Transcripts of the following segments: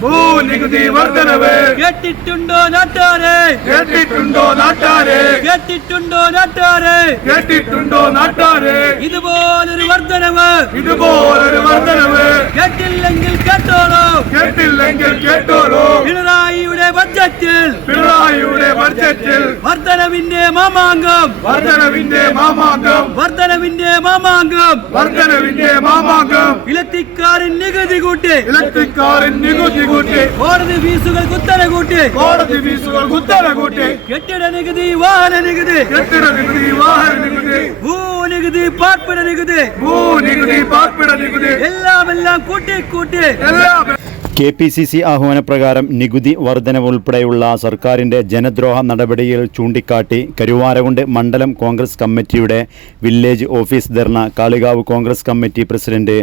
ഭൂനികുതി വർധനവ് കേട്ടിട്ടുണ്ടോ നാട്ടാരെ? കേട്ടിട്ടുണ്ടോ നാട്ടാരെ? കേട്ടിട്ടുണ്ടോ നാട്ടാരെ? കേട്ടിട്ടുണ്ടോ നാട്ടാരെ? ഇതുപോലൊരു വർധനവ് ഇതുപോലൊരു വർധനവ് കേട്ടില്ലെങ്കിൽ കേട്ടോളൂ. കേട്ടില്ലെങ്കിൽ കേട്ടോളൂ. പിണറായിയുടെ ബഡ്ജറ്റിൽ വർധനവിന്റെ മാമാങ്കം. വർധനവിന്റെ മാമാങ്കം. വർധനവിന്റെ മാമാങ്കം. വർധനവിന്റെ മാമാങ്കം. ഇലക്ട്രിക്കാരൻ നികുതി കൂട്ടി. ഇലക്ട്രിക്കാരൻ നികുതി കൂട്ടി. കോടതി ഫീസുകൾ കുത്തര കൂട്ടി. കോടതി ഫീസുകൾ കുത്തല കൂട്ടി. കെട്ടിട നികുതി വാഹന നികുതി. കെട്ടിട നികുതി വാഹന നികുതി. ഭൂനികുതി പാർപ്പിട നികുതി. ഭൂനികുതി പാർപ്പിട നികുതി. എല്ലാം എല്ലാം കൂട്ടി കൂട്ടി. എല്ലാം കെ പി സി സി ആഹ്വാനപ്രകാരം നികുതി വർധനവ് ഉൾപ്പെടെയുള്ള സർക്കാരിന്റെ ജനദ്രോഹ നടപടികൾ ചൂണ്ടിക്കാട്ടി കരുവാരകുണ്ട് മണ്ഡലം കോൺഗ്രസ് കമ്മിറ്റിയുടെ village office dharna Kalikavu Congress committee president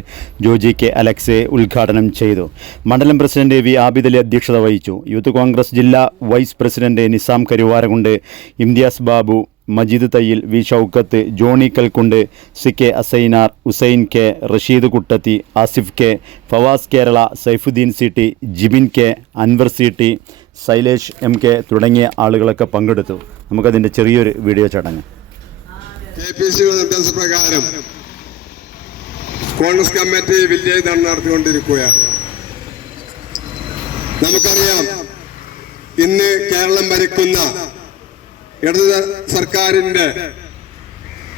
Joji K അലക്സെ ഉദ്ഘാടനം ചെയ്തു. മണ്ഡലം പ്രസിഡന്റ് വി ആബിദലി അധ്യക്ഷത വഹിച്ചു. യൂത്ത് കോൺഗ്രസ് ജില്ലാ vice president Nizam Karuvarakundu Imtiaz Babu Majeed Thayyil V Shoukath Johnny Kalkundu C K Asainar Hussain K Rasheed Kuttathi Asif K Fawas Kerala Saifuddeen C T Jibin K Anwar C T Shailesh M K തുടങ്ങിയ ആളുകളൊക്കെ പങ്കെടുത്തു. നമുക്കതിന്റെ ചെറിയൊരു video ചടങ്ങ്. K P C നിർദ്ദേശപ്രകാരം Congress committee village നടത്തിക്കൊണ്ടിരിക്കുകയാണ്. നമുക്കറിയാം ഇന്ന് കേരളം ഭരിക്കുന്ന ഇടത് സർക്കാരിന്റെ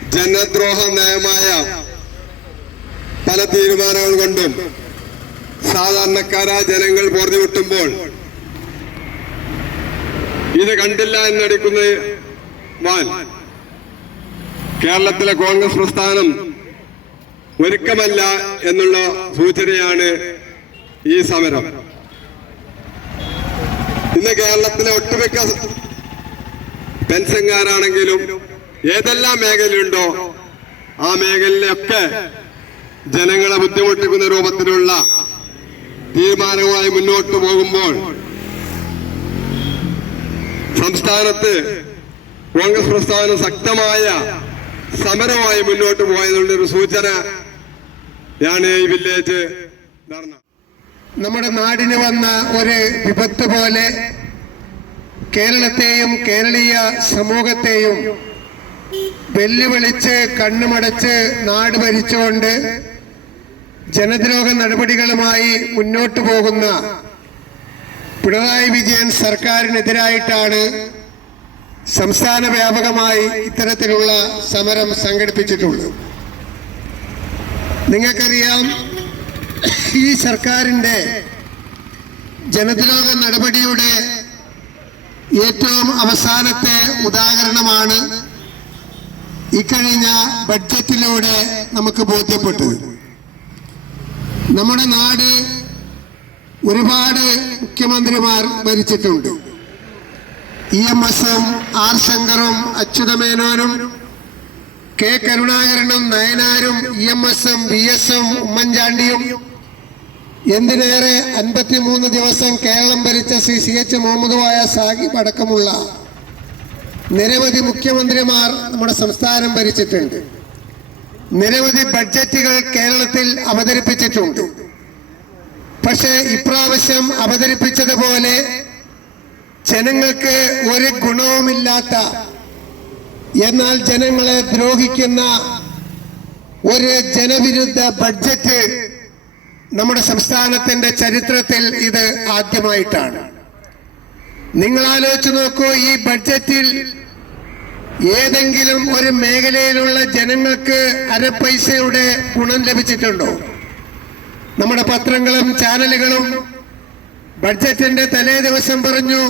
ജനദ്രോഹ നയമായ പല തീരുമാനങ്ങൾ കൊണ്ടും സാധാരണക്കാരായ ജനങ്ങൾ പൊറുതിമുട്ടുമ്പോൾ ഇത് കണ്ടില്ല എന്നടിക്കുന്ന കേരളത്തിലെ കോൺഗ്രസ് പ്രസ്ഥാനം ഒരുക്കമല്ല എന്നുള്ള സൂചനയാണ് ഈ സമരം. ഇന്ന് കേരളത്തിലെ ഒട്ടുമിക്ക പെൻഷൻകാരാണെങ്കിലും ഏതെല്ലാം മേഖലയുണ്ടോ ആ മേഖലയിലൊക്കെ ജനങ്ങളെ ബുദ്ധിമുട്ടിക്കുന്ന രൂപത്തിലുള്ള തീരുമാനവുമായി മുന്നോട്ട് പോകുമ്പോൾ സംസ്ഥാനത്ത് കോൺഗ്രസ് പ്രസ്ഥാനം ശക്തമായ സമരമായി മുന്നോട്ട് പോയതുള്ള ഒരു സൂചനയാണ് ഈ വില്ലേജ് ധർണ. നമ്മുടെ നാടിന് വന്ന ഒരു വിപത്ത് പോലെ കേരളത്തെയും കേരളീയ സമൂഹത്തെയും വെല്ലുവിളിച്ച് കണ്ണുമടച്ച് നാട് ഭരിച്ചുകൊണ്ട് ജനദ്രോഹ നടപടികളുമായി മുന്നോട്ടു പോകുന്ന പിണറായി വിജയൻ സർക്കാരിനെതിരായിട്ടാണ് സംസ്ഥാന വ്യാപകമായി ഇത്തരത്തിലുള്ള സമരം സംഘടിപ്പിച്ചിട്ടുള്ളത്. നിങ്ങൾക്കറിയാം ഈ സർക്കാരിന്റെ ജനദ്രോഹ നടപടിയുടെ ഏറ്റവും അവസാനത്തെ ഉദാഹരണമാണ് ഇക്കഴിഞ്ഞ ബഡ്ജറ്റിലൂടെ നമുക്ക് ബോധ്യപ്പെട്ടത്. നമ്മുടെ നാട് ഒരുപാട് മുഖ്യമന്ത്രിമാർ ഭരിച്ചിട്ടുണ്ട്. ഇ എം എസും ആർ ശങ്കറും അച്യുതമേനോനും കെ കരുണാകരനും നയനാരും ഇ എം എസും ബി എസും ഉമ്മൻചാണ്ടിയും എന്തിനേറെ അൻപത്തിമൂന്ന് ദിവസം കേരളം ഭരിച്ച ശ്രീ സി എച്ച് മുഹമ്മദ് വായ സാഹിബ് അടക്കമുള്ള നിരവധി മുഖ്യമന്ത്രിമാർ നമ്മുടെ സംസ്ഥാനം ഭരിച്ചിട്ടുണ്ട്. നിരവധി ബഡ്ജറ്റുകൾ കേരളത്തിൽ അവതരിപ്പിച്ചിട്ടുണ്ട്. പക്ഷേ ഇപ്രാവശ്യം അവതരിപ്പിച്ചതുപോലെ ജനങ്ങൾക്ക് ഒരു ഗുണവുമില്ലാത്ത എന്നാൽ ജനങ്ങളെ ദ്രോഹിക്കുന്ന ഒരു ജനവിരുദ്ധ ബഡ്ജറ്റ് നമ്മുടെ സംസ്ഥാനത്തിന്റെ ചരിത്രത്തിൽ ഇത് ആദ്യമായിട്ടാണ്. നിങ്ങൾ ആലോചിച്ച് നോക്കൂ ഈ ബഡ്ജറ്റിൽ ഏതെങ്കിലും ഒരു മേഖലയിലുള്ള ജനങ്ങൾക്ക് അര പൈസയുടെ ഗുണം ലഭിച്ചിട്ടുണ്ടോ? നമ്മുടെ പത്രങ്ങളും ചാനലുകളും ബഡ്ജറ്റിന്റെ തലേ ദിവസം പറഞ്ഞു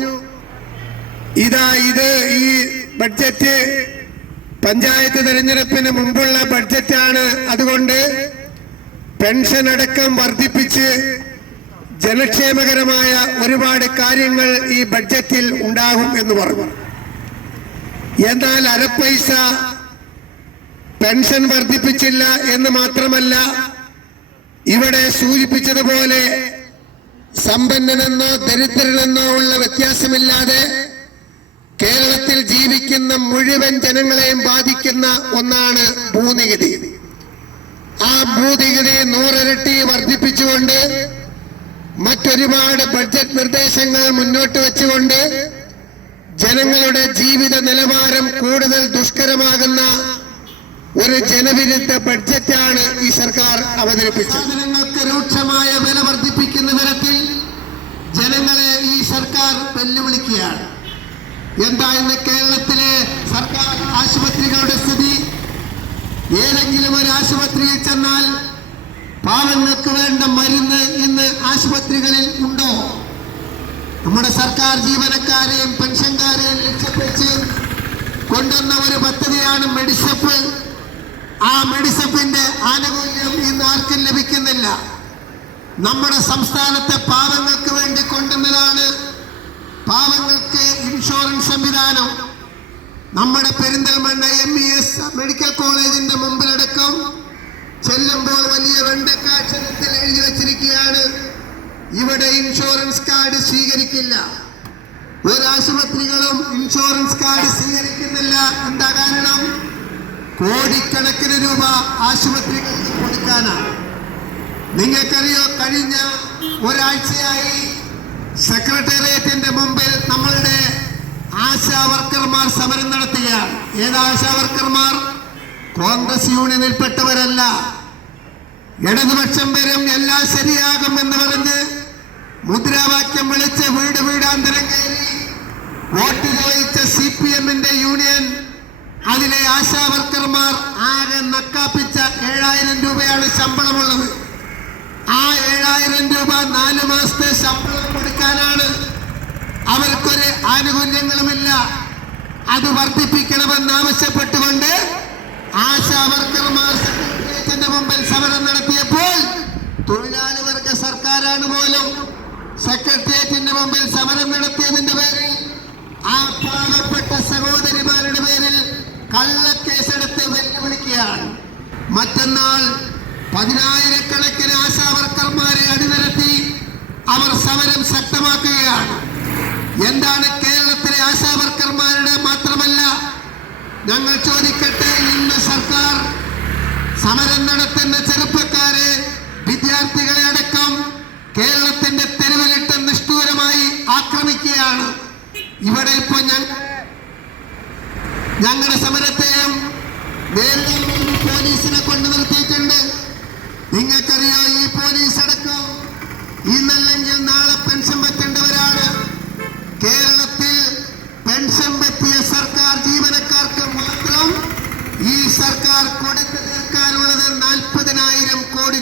ഇതാ ഇത് ഈ ബഡ്ജറ്റ് പഞ്ചായത്ത് തെരഞ്ഞെടുപ്പിന് മുമ്പുള്ള ബഡ്ജറ്റാണ്. അതുകൊണ്ട് പെൻഷൻ അടക്കം വർദ്ധിപ്പിച്ച് ജനക്ഷേമകരമായ ഒരുപാട് കാര്യങ്ങൾ ഈ ബഡ്ജറ്റിൽ ഉണ്ടാകും എന്ന് പറഞ്ഞു. എന്നാൽ അരപ്പൈസ പെൻഷൻ വർദ്ധിപ്പിച്ചില്ല എന്ന് മാത്രമല്ല ഇവിടെ സൂചിപ്പിച്ചതുപോലെ സമ്പന്നനെന്നോ ദരിദ്രനെന്നോ ഉള്ള വ്യത്യാസമില്ലാതെ കേരളത്തിൽ ജീവിക്കുന്ന മുഴുവൻ ജനങ്ങളെയും ബാധിക്കുന്ന ഒന്നാണ് ഭൂനികുതി. ആ ഭൂതികളെ നൂറിരട്ടി വർദ്ധിപ്പിച്ചുകൊണ്ട് മറ്റൊരുപാട് ബഡ്ജറ്റ് നിർദ്ദേശങ്ങൾ മുന്നോട്ട് വെച്ചുകൊണ്ട് ജനങ്ങളുടെ ജീവിത നിലവാരം കൂടുതൽ ദുഷ്കരമാകുന്ന ഒരു ജനവിരുദ്ധ ബഡ്ജറ്റാണ് ഈ സർക്കാർ അവതരിപ്പിച്ചത്. ജനങ്ങൾക്ക് രൂക്ഷമായ വില വർദ്ധിപ്പിക്കുന്ന തരത്തിൽ ജനങ്ങളെ ഈ സർക്കാർ വെല്ലുവിളിക്കുകയാണ്. എന്താ ഇന്ന് കേരളത്തിലെ സർക്കാർ ആശുപത്രികളുടെ സ്ഥിതി? ഏതെങ്കിലും ഒരു ആശുപത്രിയിൽ ചെന്നാൽ പാവങ്ങൾക്ക് വേണ്ട മരുന്ന് ഇന്ന് ആശുപത്രികളിൽ ഉണ്ടോ? നമ്മുടെ സർക്കാർ ജീവനക്കാരെയും പെൻഷൻകാരെയും ലക്ഷ്യപ്പിച്ച് കൊണ്ടുവന്ന ഒരു പദ്ധതിയാണ് മെഡിസപ്പ്. ആ മെഡിസപ്പിന്റെ ആനുകൂല്യം ഇന്ന് ആർക്കും ലഭിക്കുന്നില്ല. നമ്മുടെ സംസ്ഥാനത്തെ പാവങ്ങൾക്ക് വേണ്ടി കൊണ്ടുവന്നതാണ് പാവങ്ങൾക്ക് ഇൻഷുറൻസ് സംവിധാനം. നമ്മുടെ Perinthalmanna M E S medical കോളേജിന്റെ മുമ്പിലടക്കം ചെല്ലുമ്പോൾ വലിയ വെണ്ടക്കാക്ഷരത്തിൽ എഴുതി വച്ചിരിക്കുകയാണ്. ഇവിടെ ഇൻഷുറൻസ് കാർഡ് സ്വീകരിക്കില്ല. ഒരു ആശുപത്രികളും ഇൻഷുറൻസ് കാർഡ് സ്വീകരിക്കുന്നില്ല. എന്താ കാരണം? കോടിക്കണക്കിന് രൂപ ആശുപത്രികൾക്ക് കൊടുക്കാനാണ്. നിങ്ങൾക്കറിയോ കഴിഞ്ഞ ഒരാഴ്ചയായി സെക്രട്ടേറിയറ്റിന്റെ മുമ്പിൽ നമ്മളുടെ ആശാ വർക്കർമാർ സമരം നടത്തുകയാണ്. ഏത് ആശാ വർക്കർമാർ കോൺഗ്രസ് യൂണിയനിൽപ്പെട്ടവരല്ല. ഇടതുപക്ഷം വരും എല്ലാം ശരിയാകും എന്ന് പറഞ്ഞ് മുദ്രാവാക്യം വിളിച്ച് വീട് വീടാന്തരം കയറി വോട്ട് ചോദിച്ച സി പി എമ്മിന്റെ യൂണിയൻ അതിലെ ആശാ വർക്കർമാർ ആകെ നക്കാപ്പിച്ച ഏഴായിരം രൂപയാണ് ശമ്പളമുള്ളത്. ആ ഏഴായിരം രൂപ നാല് മാസത്തെ ശമ്പളം കൊടുക്കാനാണ് അവർക്കൊരു ആനുകൂല്യങ്ങളുമില്ല. അത് വർദ്ധിപ്പിക്കണമെന്ന് ആവശ്യപ്പെട്ടുകൊണ്ട് ആശാ വർക്കർമാർ സെക്രട്ടേറിയറ്റിന്റെ മുമ്പിൽ സമരം നടത്തിയപ്പോൾ തൊഴിലാളി വർഗ സർക്കാരാണ് പോലും സെക്രട്ടേറിയറ്റിന്റെ മുമ്പിൽ സമരം നടത്തിയതിന്റെ പേരിൽ ആ പാവപ്പെട്ട സഹോദരിമാരുടെ പേരിൽ കള്ളക്കേസെടുത്ത് വെല്ലുവിളിക്കുകയാണ്. മറ്റന്നാൾ പതിനായിരക്കണക്കിന് ആശാവർക്കർമാരെ അണിനിരത്തി അവർ സമരം ശക്തമാക്കുകയാണ്. എന്താണ് കേരളത്തിലെ ആശാവർക്കർമാരുടെ മാത്രമല്ല? ഞങ്ങൾ ചോദിക്കട്ടെ ഇന്ന് സർക്കാർ സമരം നടത്തുന്ന ചെറുപ്പക്കാരെ വിദ്യാർത്ഥികളെ അടക്കം കേരളത്തിന്റെ തെരുവിലിട്ട് നിഷ്ഠൂരമായി ആക്രമിക്കുകയാണ്. ഇവിടെ ഇപ്പോൾ ഞങ്ങൾ ഞങ്ങളുടെ സമരത്തെയും പോലീസിനെ കൊണ്ടു നിർത്തിയിട്ടുണ്ട്. നിങ്ങൾക്കറിയാം ഈ പോലീസ് അടക്കം? ഇന്നല്ലെങ്കിൽ നാളെ പെൻഷൻ പറ്റേണ്ടവരാണ്. പെൻഷൻ പറ്റിയ സർക്കാർ ജീവനക്കാർക്ക് മാത്രം ഈ സർക്കാർ കൊടുത്തു തീർക്കാനുള്ളത് നാൽപ്പതിനായിരം കോടി